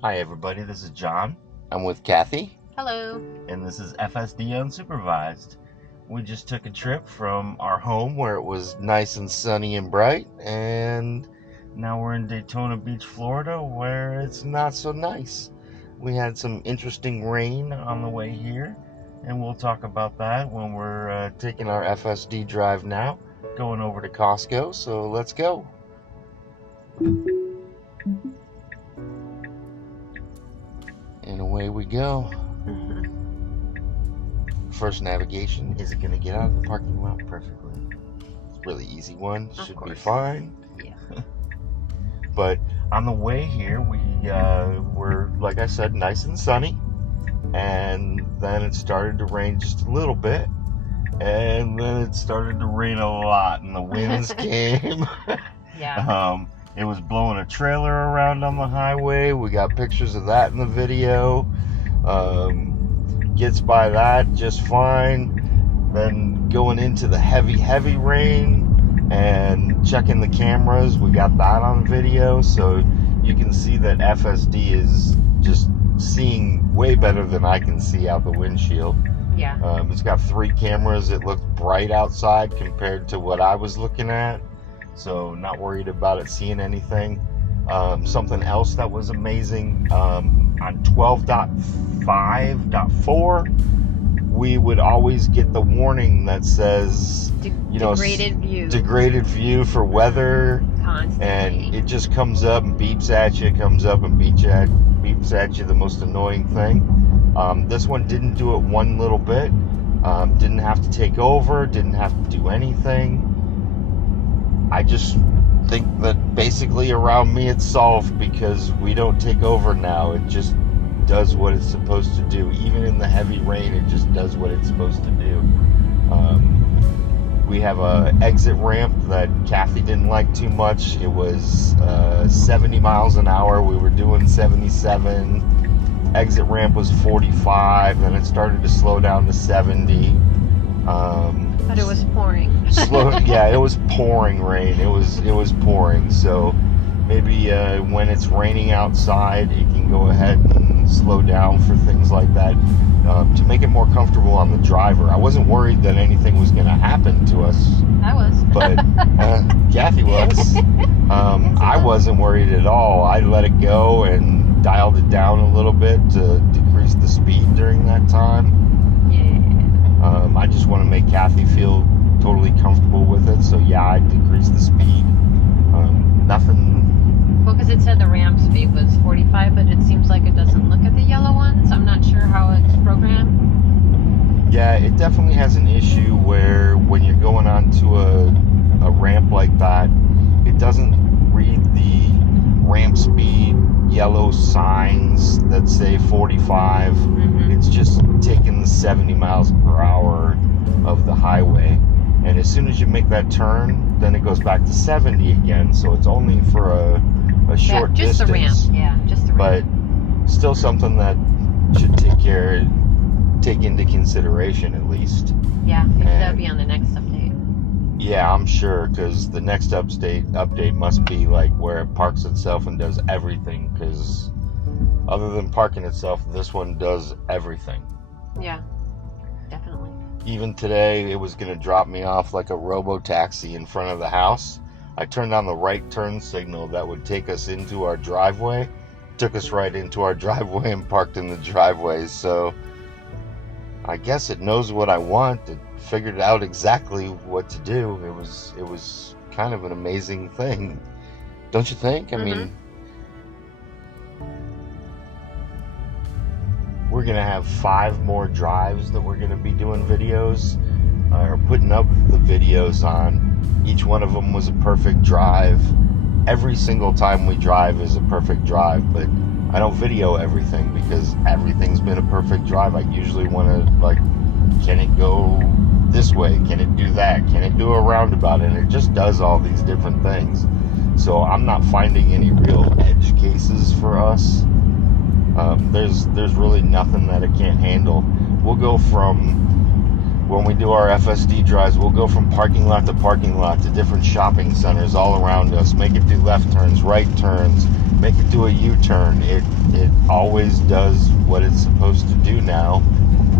Hi everybody, this is John. I'm with Kathy. Hello. And this is FSD Unsupervised. We just took a trip from our home where it was nice and sunny and bright, and now we're in Daytona Beach, Florida, where it's not so nice. We had some interesting rain on the way here, and we'll talk about that when we're taking our FSD drive now, going over to Costco, so let's go. And away we go. First navigation, is it going to get out of the parking lot perfectly? It's a really easy one, should be fine. Yeah. But on the way here, we were, like I said, nice and sunny, and then it started to rain just a little bit, and then it started to rain a lot, and the winds came. Yeah. It was blowing a trailer around on the highway. We got pictures of that in the video. Gets by that just fine. Then going into the heavy rain and checking the cameras, we got that on video, so you can see that FSD is just seeing way better than I can see out the windshield. Yeah. It's got 3 cameras. It looked bright outside compared to what I was looking at, so not worried about it seeing anything. Something else that was amazing, on 12.5.4, we would always get the warning that says, degraded view for weather. Constantly. And it just comes up and beeps at you, beeps at you, the most annoying thing. This one didn't do it one little bit. Didn't have to take over, didn't have to do anything. I just think that basically around me it's solved because we don't take over now. It just does what it's supposed to do. Even in the heavy rain, it just does what it's supposed to do. We have a exit ramp that Kathy didn't like too much. It was 70 miles an hour. We were doing 77. Exit ramp was 45, then it started to slow down to 70. But it was pouring. Yeah, it was pouring rain. It was pouring. So maybe when it's raining outside, it can go ahead and slow down for things like that, to make it more comfortable on the driver. I wasn't worried that anything was going to happen to us. I was. But Kathy was. I wasn't worried at all. I let it go and dialed it down a little bit to decrease the speed during that time. Yeah. I just want to make Kathy feel totally comfortable with it. So yeah, I decreased the speed. Nothing. Well, because it said the ramp speed was 45, but it seems like it doesn't look at the yellow ones. I'm not sure how it's programmed. Yeah, it definitely has an issue where when you're going onto a ramp like that, it doesn't read the ramp speed yellow signs that say 45. It's just taking the 70 miles per hour of the highway, and as soon as you make that turn, then it goes back to 70 again. So it's only for a short just distance. The ramp. Yeah, just the ramp. But still something that should take into consideration at least. Yeah, maybe that'll be on the next update. Yeah, I'm sure, because the next update must be like where it parks itself and does everything, because other than parking itself, this one does everything. Yeah, definitely. Even today, it was going to drop me off like a robo-taxi in front of the house. I turned on the right turn signal that would take us into our driveway. Took us right into our driveway and parked in the driveway. So I guess it knows what I want. It figured out exactly what to do. It was kind of an amazing thing, don't you think? I mean, we're gonna have 5 more drives that we're gonna be doing videos, or putting up the videos on. Each one of them was a perfect drive. Every single time we drive is a perfect drive, but I don't video everything because everything's been a perfect drive. I usually want to, like, can it go this way? Can it do that? Can it do a roundabout? And it just does all these different things. So I'm not finding any real edge cases for us. There's really nothing that it can't handle. We'll go from when we do our FSD drives, we'll go from parking lot to different shopping centers all around us, make it do left turns, right turns, make it do a U-turn. It always does what it's supposed to do now,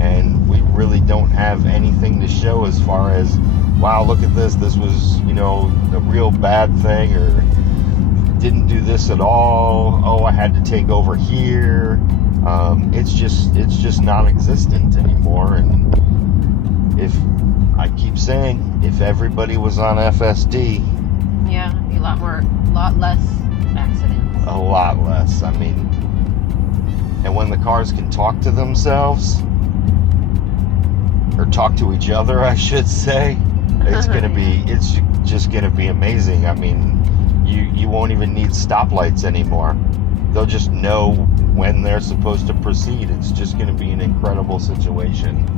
and we really don't have anything to show as far as, wow, look at this was, a real bad thing, or didn't do this at all, oh, I had to take over here. It's just non-existent anymore. And if I keep saying, if everybody was on FSD, yeah, it'd be a lot less accidents. A lot less. I mean, and when the cars can talk to themselves, or talk to each other, I should say, it's just gonna be amazing. I mean, you won't even need stoplights anymore. They'll just know when they're supposed to proceed. It's just gonna be an incredible situation.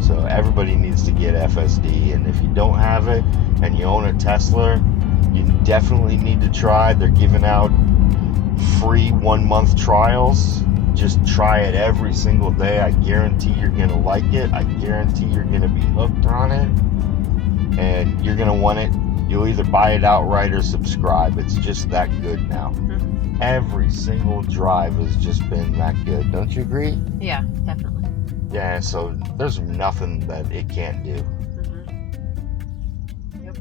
So everybody needs to get FSD, and if you don't have it and you own a Tesla, you definitely need to try. They're giving out free 1-month trials. Just try it every single day. I guarantee you're going to like it. I guarantee you're going to be hooked on it, and you're going to want it. You'll either buy it outright or subscribe. It's just that good now. Mm-hmm. Every single drive has just been that good. Don't you agree? Yeah, definitely. Yeah, so there's nothing that it can't do. Mm-hmm. Yep.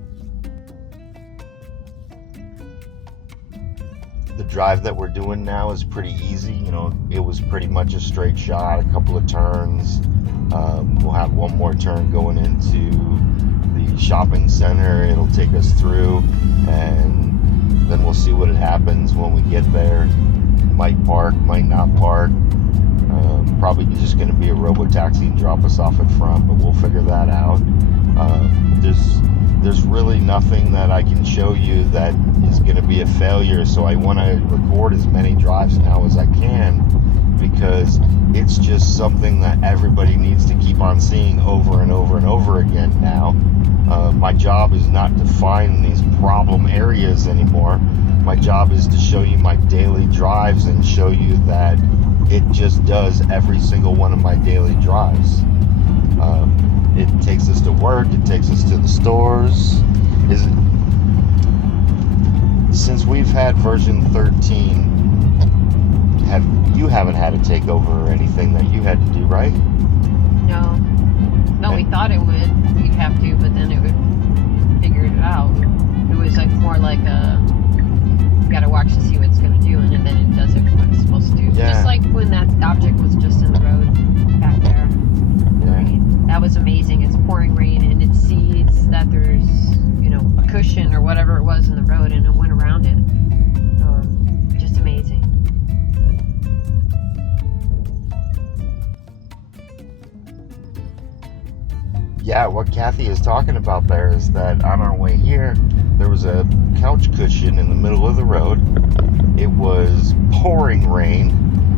The drive that we're doing now is pretty easy. It was pretty much a straight shot, a couple of turns. We'll have one more turn going into the shopping center. It'll take us through, and then we'll see what happens when we get there. Might park, might not park. Probably just going to be a robo-taxi and drop us off at front, but we'll figure that out. There's really nothing that I can show you that is going to be a failure, so I want to record as many drives now as I can, because it's just something that everybody needs to keep on seeing over and over and over again now. My job is not to find these problem areas anymore. My job is to show you my daily drives and show you that it just does every single one of my daily drives. It takes us to work, it takes us to the stores. Since we've had version 13, you haven't had a takeover or anything that you had to do, right? No, we thought it would. We'd have to, but then it would figure it out. It was more like you gotta watch to see what it's gonna do, and then it does it what it's supposed to do. Yeah. Just like when that object was just in the road back there. Yeah. That was amazing. It's pouring rain, and it sees that there's, a cushion or whatever it was in the road, and it went around it. Just amazing. Yeah, what Kathi is talking about there is that on our way here, there was a couch cushion in the middle of the road. It was pouring rain,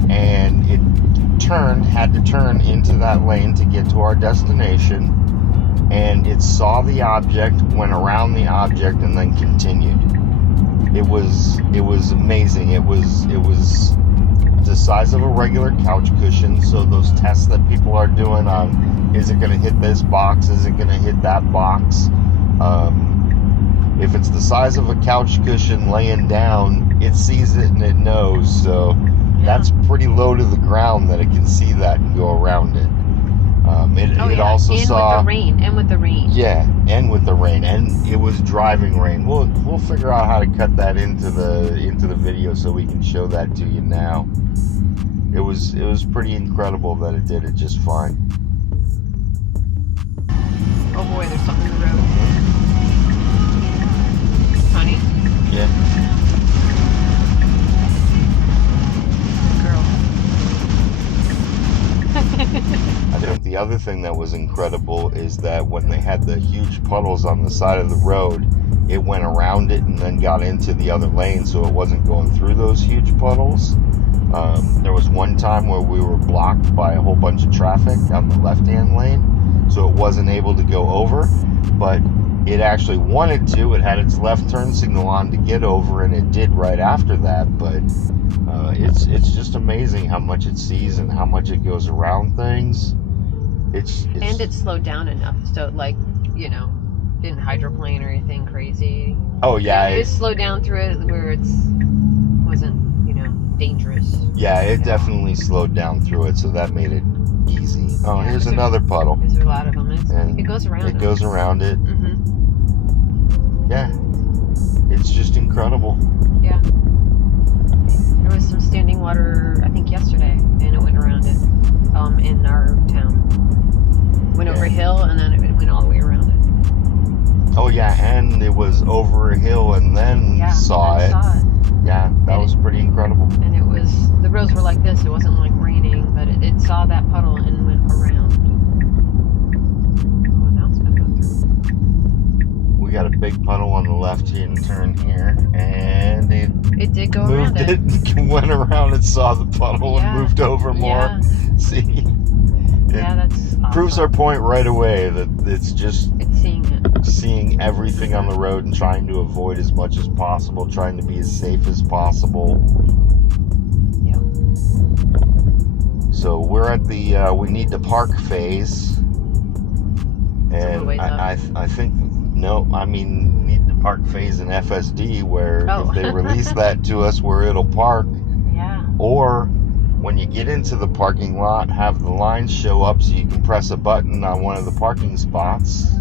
and it had to turn into that lane to get to our destination, and it saw the object, went around the object, and then continued. It was amazing. It was the size of a regular couch cushion. So those tests that people are doing on, is it going to hit this box, is it going to hit that box, if it's the size of a couch cushion laying down, it sees it and it knows. So that's pretty low to the ground that it can see that and go around it. It also saw with the rain. Yeah, and with the rain, and it was driving rain. We'll figure out how to cut that into the video so we can show that to you now. It was pretty incredible that it did it just fine. Oh boy, there's something in the road. Honey? Yeah. I think the other thing that was incredible is that when they had the huge puddles on the side of the road, it went around it and then got into the other lane, so it wasn't going through those huge puddles. There was one time where we were blocked by a whole bunch of traffic on the left-hand lane, so it wasn't able to go over, but it actually wanted to. It had its left turn signal on to get over, and it did right after that, but it's just amazing how much it sees and how much it goes around things. And it slowed down enough, so like, you know, didn't hydroplane or anything crazy. Oh yeah, it slowed down through it where it wasn't, you know, dangerous. Yeah, it definitely slowed down through it, so that made it easy. Oh, Yeah, here's another puddle. There's a lot of them. And it goes around. It goes around it. Mm-hmm. Yeah, it's just incredible. Yeah. There was some standing water, I think, yesterday, and it went around it. In our town. Went over a hill, and then it went all the way around it. Oh yeah, and it was over a hill, and then saw it. Yeah, that was pretty incredible. And the roads were like this. It wasn't like raining, but it saw that puddle and went around. Oh, now it's gonna go through. We got a big puddle on the left-hand turn here, and it did go around it. It went around and saw the puddle and moved over more. Yeah. See? That's awesome. Proves our point right away that it's seeing everything on the road and trying to avoid as much as possible, trying to be as safe as possible. Yep. So we're at the we need to park phase, and I think need to park phase in FSD where if they release that to us where it'll park, or when you get into the parking lot, have the lines show up so you can press a button on one of the parking spots.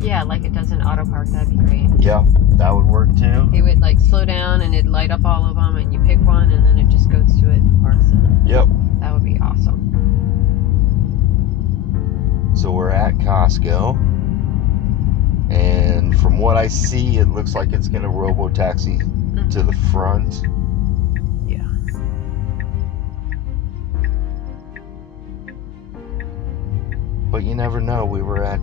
Yeah, like it does in auto park. That'd be great. Yeah, that would work too. It would like slow down and it'd light up all of them, and you pick one, and then it just goes to it and parks it. Yep. That would be awesome. So we're at Costco, and from what I see, it looks like it's going to robo-taxi to the front. Yeah. But you never know. We were at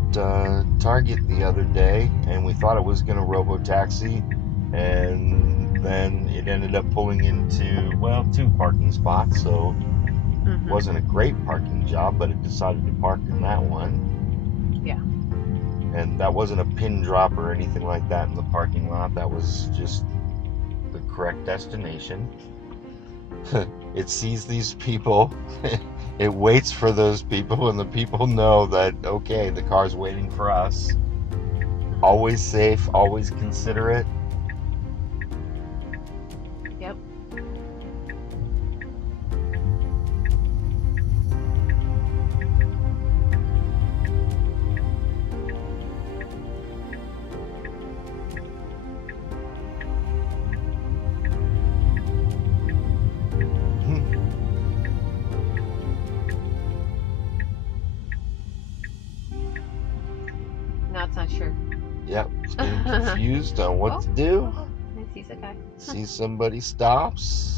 Target the other day, and we thought it was going to robo-taxi, and then it ended up pulling into, 2 parking spots, so it wasn't a great parking job, but it decided to park in that one. Yeah. And that wasn't a pin drop or anything like that in the parking lot. That was just the correct destination. It sees these people. It waits for those people, and the people know that, okay, the car's waiting for us. Always safe, always considerate. Yep. Now it's not sure. Yep, it's getting confused on what to do. It sees a guy. See somebody stops.